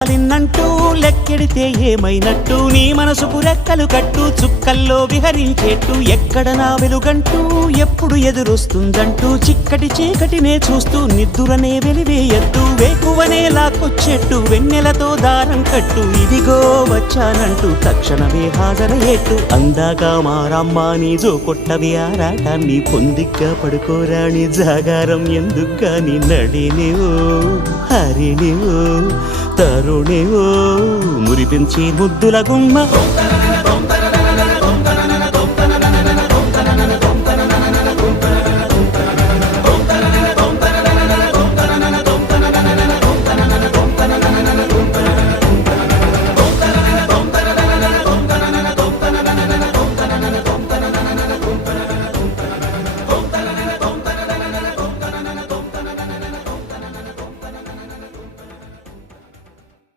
నిన్నంటూ లెక్కెడితే ఏమైనట్టు నీ మనసుకు రెక్కలు కట్టు చుక్కల్లో విహరించేట్టు ఎక్కడ నా వెలుగంటూ ఎప్పుడు ఎదురొస్తుందంటూ చిక్కటి చీకటినే చూస్తూ నిద్దురనే వెలివేయద్దు వేకువనే లాక్కొచ్చేట్టు వెన్నెలతో దారం కట్టు ఇదిగో వచ్చానంటూ తక్షణమే హాజరయ్యేట్టు అందాక మారమ్మా నీ జో కొట్టవి ఆరాటాన్ని పొందిగ్గా పడుకోరాని జాగారం ఎందుకు నీ నడినివో హరినివో తరుణివో మురిపించి ముద్దుల గుమ్మ